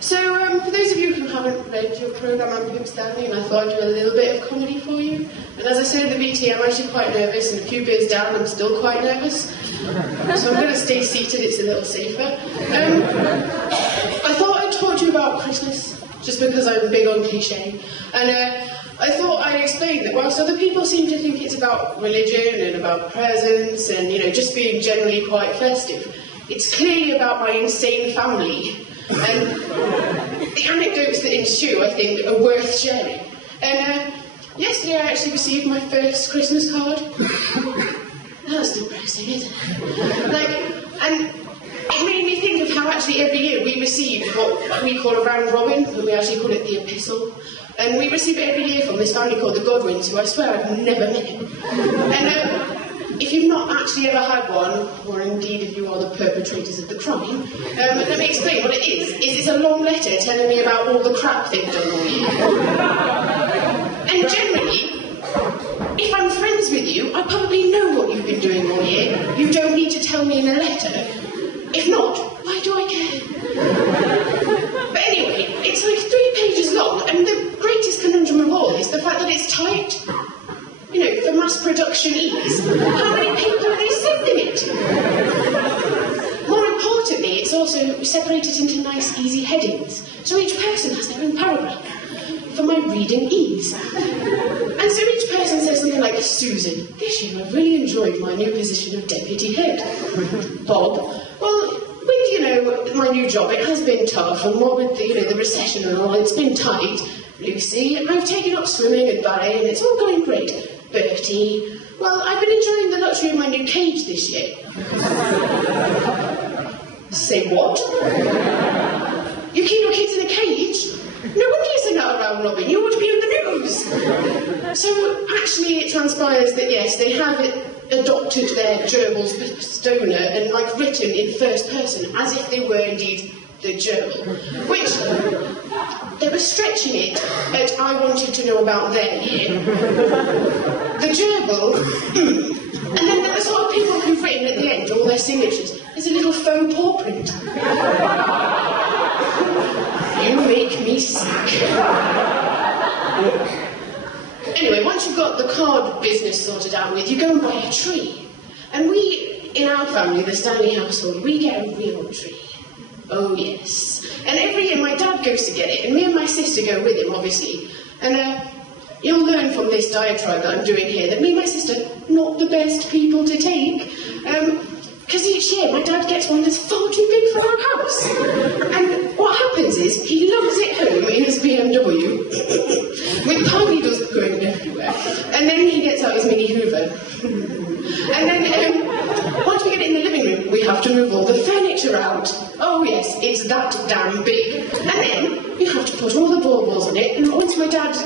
So, for those of you who haven't read your programme, I'm Pip Stanley, and I thought I'd do a little bit of comedy for you. And as I said at the VT, I'm actually quite nervous, and a few beers down, I'm still quite nervous. So I'm going to stay seated, it's a little safer. I thought I'd talk to you about Christmas, just because I'm big on cliché. And I thought I'd explain that whilst other people seem to think it's about religion and about presents and, just being generally quite festive, it's clearly about my insane family. And the anecdotes that ensue, I think, are worth sharing. And yesterday I actually received my first Christmas card. That's depressing, isn't it? And it made me think of how actually every year we receive what we call a round robin, but we actually call it the epistle. And we receive it every year from this family called the Godwins, who I swear I've never met. And if you've not actually ever had one, or indeed if you are the perpetrators of the crime, let me explain what it is. It's a long letter telling me about all the crap they've done all year. And generally, if I'm friends with you, I probably know what you've been doing all year. You don't need to tell me in a letter. If not, why do I care? But anyway, it's like 3 pages long, and the greatest conundrum of all is the fact that it's typed. For mass production ease. How many people are they sending it to? More importantly, it's also separated into nice, easy headings, so each person has their own paragraph, for my reading ease. And so each person says something like, Susan, this year I've really enjoyed my new position of deputy head. Bob, well, with, my new job, it has been tough, and what with the recession and all, it's been tight. Lucy, I've taken up swimming and ballet, and it's all going great. Bertie, well, I've been enjoying the luxury of my new cage this year. Say what? You keep your kids in a cage? No wonder you send out a round robin, you ought to be on the news. So, actually, it transpires that, yes, they have adopted their gerbil's persona and, written in first person, as if they were indeed the gerbil, which they were stretching it at I wanted to know about their year. The gerbil, and then the sort of people who've written at the end all their signatures is a little faux paw print. You make me sick. Anyway, once you've got the card business sorted out with, you go and buy a tree. And we, in our family, the Stanley household, we get a real tree. Oh, yes. And every year my dad goes to get it, and me and my sister go with him, obviously. And you'll learn from this diatribe that I'm doing here that me and my sister, not the best people to take. Because each year my dad gets one that's far too big for our house. And what happens is, he lugs it home in his BMW, with pine needles going everywhere. And then he gets out his mini Hoover. And then, once we get it in the living room, we have to move all the furniture out. Oh yes, it's that damn big. And then, you have to put all the baubles on it, and once my dad,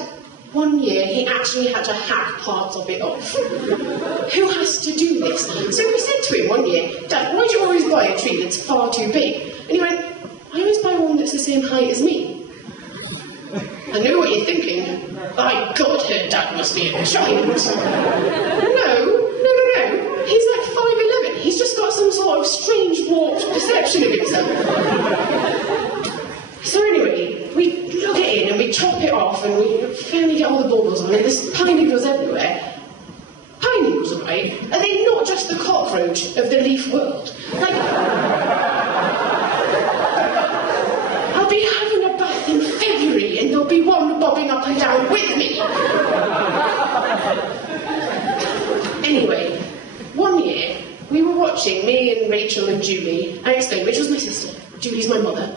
one year, he actually had to hack parts of it off. Who has to do this? So we said to him one year, Dad, why do you always buy a tree that's far too big? And he went, I always buy one that's the same height as me. I know what you're thinking. By God, her dad must be a giant. No. He's like 5'11". He's just got some sort of strange warped perception of himself. So anyway, we lug it in and we chop it off and we finally get all the baubles on it. There's pine needles everywhere. Pine needles, right? Are they not just the cockroach of the leaf world? I'll be having a bath in February and there'll be one bobbing up and down with me. Anyway, one year, we were watching, me and Rachel and Julie. I explained, Rachel's my sister, Julie's my mother.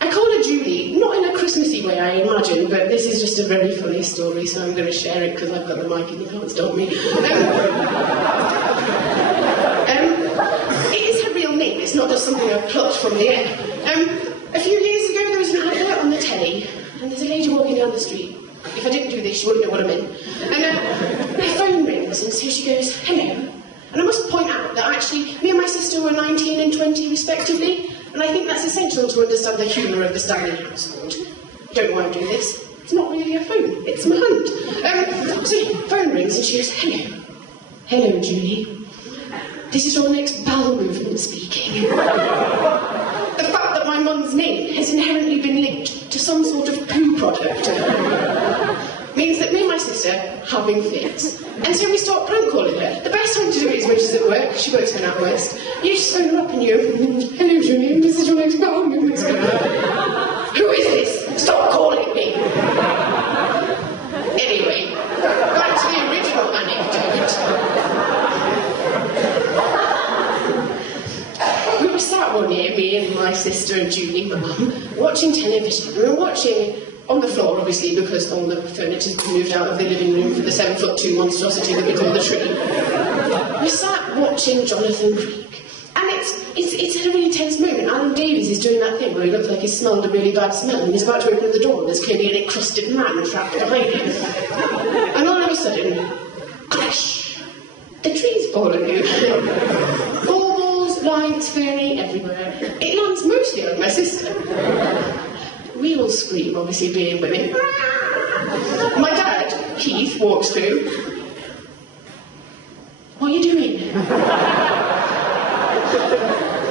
I call her Julie, not in a Christmassy way, I imagine, but this is just a very funny story, so I'm going to share it because I've got the mic and you can't stop me. It is her real name, it's not just something I've plucked from the air. A few years ago, there was an advert on the telly, and there's a lady walking down the street. If I didn't do this, she wouldn't know what I meant. And my phone rings, and so she goes, hello. And I must point out that actually, me and my sister were 19 and 20 respectively, and I think that's essential to understand the humour of the Stanley household. Don't know why I'm doing this. It's not really a phone, it's my hand. So the phone rings, and she goes, hello. Hello, Julie. This is your next bowel movement speaking. The fact that my mum's name, has inherently been linked to some sort of poo product means that me and my sister have been fits. And so we start prank calling her. The best time to do it is when she's at work. She works in out west. You just phone her up and you, hello Julian, this is your next album. Who is this? Stop calling me. Anyway, back to the original anecdote. We were sat one year, me and my sister and Julie, my mum, watching television. We were watching on the floor, obviously, because all the furniture's been moved out of the living room for the 7'2" monstrosity that we call the tree. We sat watching Jonathan Creek, and it's a really tense moment. Alan Davies is doing that thing where he looks like he's smelled a really bad smell, and he's about to open the door, and there's clearly an encrusted man trapped behind him. And all of a sudden, crash! The tree's fallen over. Baubles, lights, fairy, everywhere. It lands mostly on my sister. We all scream, obviously being women. My dad, Keith, walks through. What are you doing?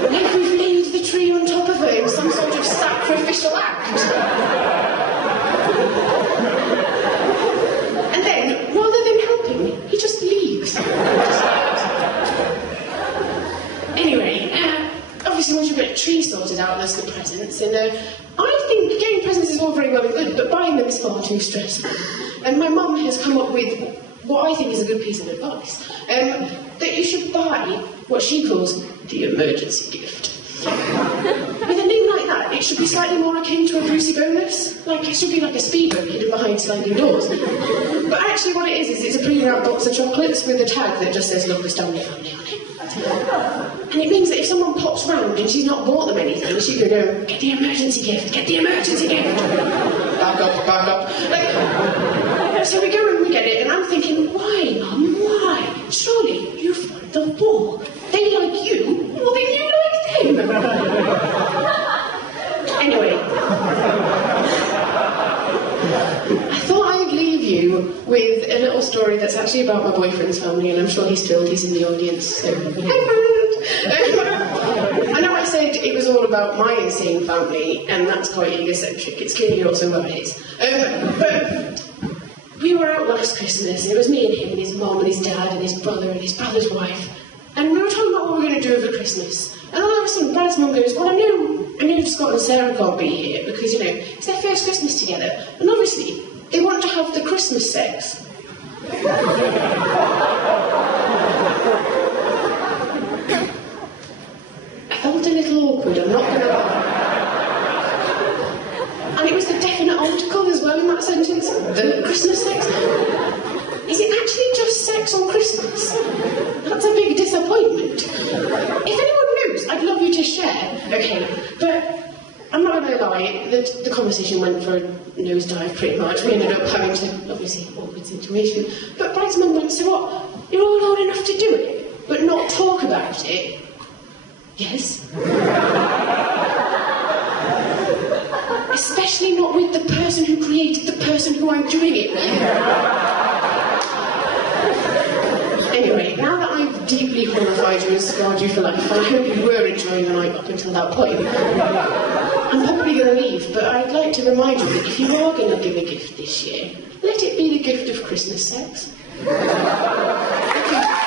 Like we've laid the tree on top of her in some sort of sacrificial act. And then, rather than helping, he just leaves. Anyway, obviously once you've got a tree sorted out, there's the presents, and I think getting presents is all very well and good, but buying them is far too stressful. And my mum has come up with what I think is a good piece of advice, that you should buy what she calls the emergency gift. With a name like that, it should be slightly more akin to a Brucey bonus. Like, it should be like a speedboat hidden behind sliding doors. But actually what it is it's a pre-wrapped box of chocolates with a tag that just says Love the Stanley Family on it. And it means that if someone pops round and she's not bought them anything, she could go, get the emergency gift, get the emergency gift. Back up, back up. Like, so we go and we get it, and I'm thinking, why, Mum, why? Surely you find the war. They like you more than you like them. Anyway, I thought I would leave you with a little story that's actually about my boyfriend's family, and I'm sure he's thrilled he's in the audience, so... I know I said it was all about my insane family, and that's quite egocentric. It's clearly also about his. But we were out last Christmas, and it was me and him and his mum and his dad and his brother and his brother's wife. And we were talking about what we were going to do over Christmas. And all of a sudden, Brad's mum goes, well, I know Scott and Sarah can't be here because, you know, it's their first Christmas together. And obviously, they want to have the Christmas sex. I felt a little awkward, I'm not going to lie. And it was the definite article as well in that sentence, the Christmas sex. Is it actually just sex on Christmas? That's a big disappointment. If anyone knows, I'd love you to share. Okay, but I'm not going to lie, the conversation went for a nosedive pretty much. We ended up having to, obviously, awkward situation. But Brad's mum went, so what, you're all old enough to do it, but not talk about it? Yes. Especially not with the person who created the person who I'm doing it with. Anyway, now that I've deeply qualified you and scarred you for life, and I hope you were enjoying the night up until that point, I'm probably going to leave, but I'd like to remind you that if you are going to give a gift this year, let it be the gift of Christmas sex. Thank you.